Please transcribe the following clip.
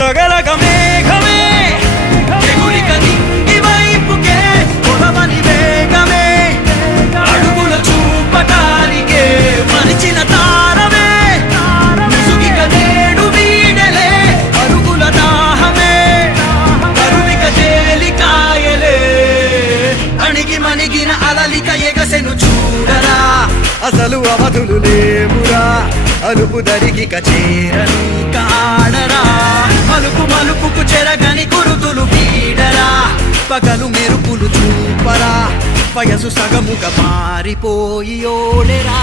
తగలగ మేఘమే ఎగురిక నింగి వైపుకే పొడవని వేగమే అడుగుల చూపటానికే మరిచిన తారమే ముసుగిక నేడు వీడలే అరుగుల దాహమే కరువిక తేలికాయలే అణిగి మణిగిన అలలిక ఎగసెను చూడరా అసలు అవధులు లేవురా అలుపు దరికి కచేరని కాడరా మలుపు మలుపుకు చెరగని గురుతులు వీడరా పగలు మెరుపులు చూపరా వయసు సగముగా మారిపోయి ఓడెరా